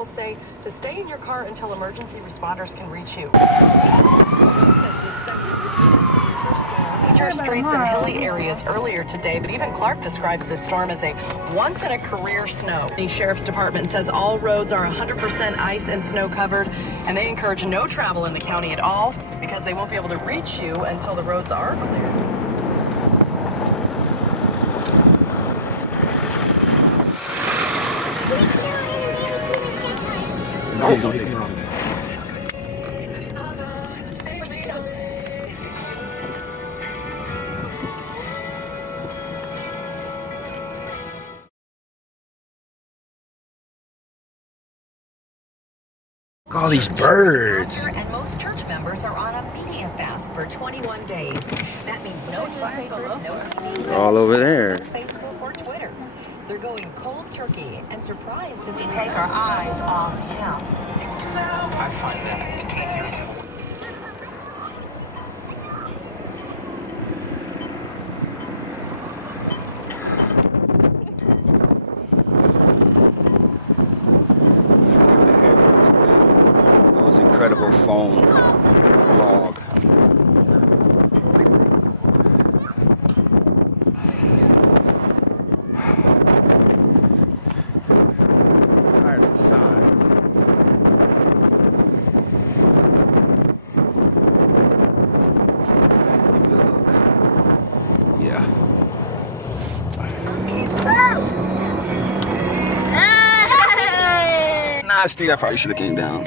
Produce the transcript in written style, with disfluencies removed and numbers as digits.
officials say to stay in your car until emergency responders can reach you. Major streets and hilly areas earlier today, but even Clark describes this storm as a once-in-a-career snow. The Sheriff's Department says all roads are 100% ice and snow covered, and they encourage no travel in the county at all because they won't be able to reach you until the roads are cleared. All these birds. And most church members are on a media fast for 21 days. That means no newspapers, no TV, All over there. Facebook or Twitter. They're going cold turkey and surprised if we take our eyes off them. I find that inconvenient. Incredible phone blog. Tired of signs. Yeah. Nah, Steve, I probably should have came down.